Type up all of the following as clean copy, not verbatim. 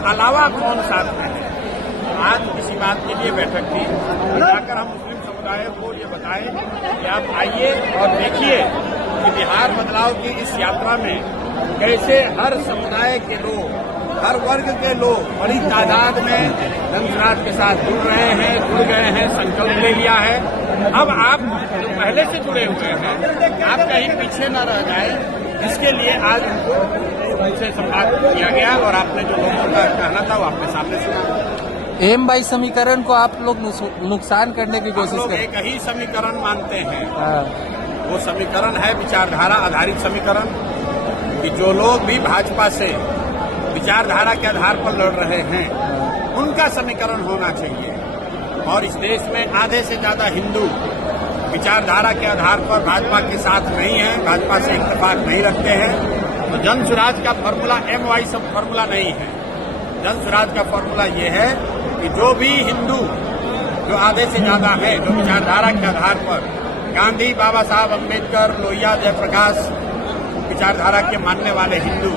अलावा कौन साथ में है। आज किसी बात के लिए बैठक थी, जाकर हम मुस्लिम समुदाय को ये बताएं कि आप आइए और देखिए कि बिहार बदलाव की इस यात्रा में कैसे हर समुदाय के लोग, हर वर्ग के लोग बड़ी तादाद में जनसुराज के साथ जुड़ गए हैं, संकल्प ले लिया है। अब आप जो पहले से जुड़े हुए हैं, आप कहीं पीछे न रह जाए, इसके लिए आज उनसे संवाद किया गया और आपने जो लोगों का कहना था वो आपके सामने सुना। एम बाई समीकरण को आप लोग नुकसान करने की कोशिश लोग कर एक ही समीकरण मानते हैं। वो समीकरण है विचारधारा आधारित समीकरण, कि जो लोग भी भाजपा से विचारधारा के आधार पर लड़ रहे हैं उनका समीकरण होना चाहिए। और इस देश में आधे से ज्यादा हिंदू विचारधारा के आधार पर भाजपा के साथ नहीं है, भाजपा से इत्तेफाक नहीं रखते हैं। तो जनसुराज का फॉर्मूला MY सब फॉर्मूला नहीं है। जनसुराज का फॉर्मूला ये है कि जो भी हिंदू, जो आधे से ज्यादा है, जो विचारधारा के आधार पर गांधी, बाबा साहब अम्बेडकर, लोहिया, जयप्रकाश विचारधारा के मानने वाले हिंदू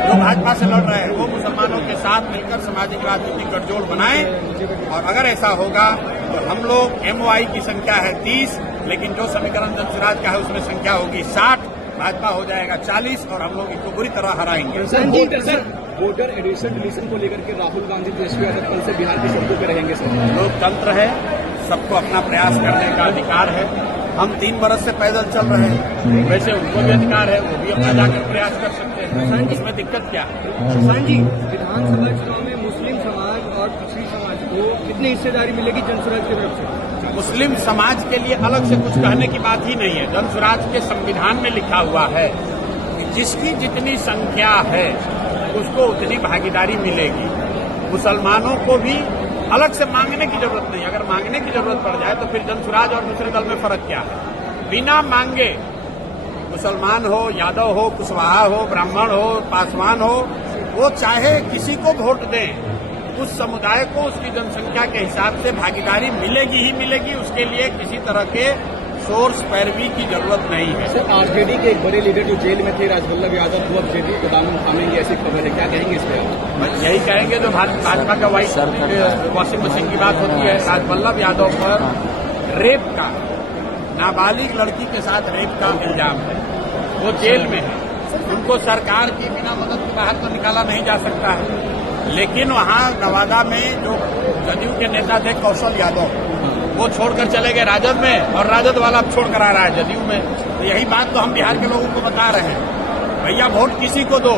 जो भाजपा से लड़ रहे हैं, वो मुसलमानों के साथ मिलकर सामाजिक राजनीतिक गठजोड़ बनाएं। और अगर ऐसा होगा तो हम लोग MY की संख्या है 30, लेकिन जो समीकरण जनसुराज का है उसमें संख्या होगी 60, भाजपा हो जाएगा 40 और हम लोग इसको बुरी तरह हराएंगे। वोटर एडिशन डिलीशन को लेकर के राहुल गांधी तेजस्वी यादव कल से बिहार की सड़कों पर रहेंगे सर। लोकतंत्र है, सबको अपना प्रयास करने का अधिकार है। हम 3 बरस से पैदल चल रहे हैं, वैसे उनको भी अधिकार है, वो भी अपना जाकर प्रयास कर सकते हैं। इसमें दिक्कत क्या है? किसान जी, विधानसभा चुनाव में मुस्लिम समाज और दूसरी समाज को कितनी हिस्सेदारी मिलेगी जनसुराज की तरफ से? मुस्लिम समाज के लिए अलग से कुछ कहने की बात ही नहीं है। जनसुराज के संविधान में लिखा हुआ है कि जिसकी जितनी संख्या है उसको उतनी भागीदारी मिलेगी। मुसलमानों को भी अलग से मांगने की जरूरत नहीं। अगर मांगने की जरूरत पड़ जाए तो फिर जनसुराज और दूसरे दल में फर्क क्या है? बिना मांगे मुसलमान हो, यादव हो, कुशवाहा हो, ब्राह्मण हो, पासवान हो, वो चाहे किसी को वोट दें, उस समुदाय को उसकी जनसंख्या के हिसाब से भागीदारी मिलेगी ही मिलेगी। उसके लिए किसी तरह के सोर्स पैरवी की जरूरत नहीं है। सर, आरजेडी के एक बड़े लीडर जो जेल में थे, राजवल्लभ यादव, वो अब जेडी को दामन थामेंगे, ऐसी खबर है, क्या कहेंगे इस पर? यही कहेंगे जो भाजपा का वॉशिंग मशीन की बात होती है। राजवल्लभ यादव पर रेप का, नाबालिग लड़की के साथ रेप का इल्जाम है, वो जेल में है। उनको सरकार की बिना मदद के बाहर तो निकाला नहीं जा सकता है। लेकिन वहां नवादा में जो जदयू के नेता थे कौशल यादव, वो छोड़कर चले गए राजद में, और राजद वाला अब छोड़कर आ रहा है जदयू में। तो यही बात तो हम बिहार के लोगों को बता रहे हैं, भैया वोट किसी को दो।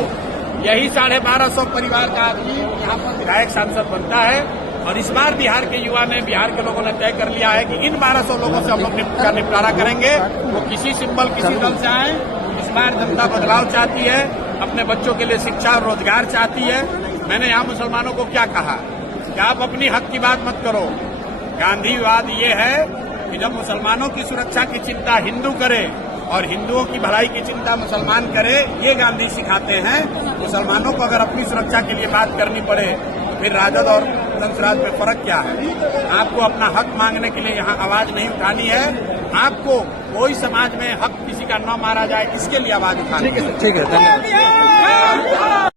यही 1250 परिवार का आदमी यहाँ पर विधायक सांसद बनता है। और इस बार बिहार के युवा ने, बिहार के लोगों ने तय कर लिया है कि इन 1200 लोगों से हम लोग का निपटारा करेंगे। वो किसी सिंबल, किसी दल से आए। इस बार जनता बदलाव चाहती है, अपने बच्चों के लिए शिक्षा और रोजगार चाहती है। मैंने यहाँ मुसलमानों को क्या कहा कि आप अपनी हक की बात मत करो। गांधीवाद ये है कि जब मुसलमानों की सुरक्षा की चिंता हिंदू करे और हिंदुओं की भलाई की चिंता मुसलमान करे, ये गांधी सिखाते हैं। मुसलमानों को अगर अपनी सुरक्षा के लिए बात करनी पड़े तो फिर राजद और जनसुराज में फर्क क्या है? आपको अपना हक मांगने के लिए यहाँ आवाज नहीं उठानी है। आपको कोई समाज में हक किसी का न मारा जाए, इसके लिए आवाज उठानी है। ठीक है, धन्यवाद।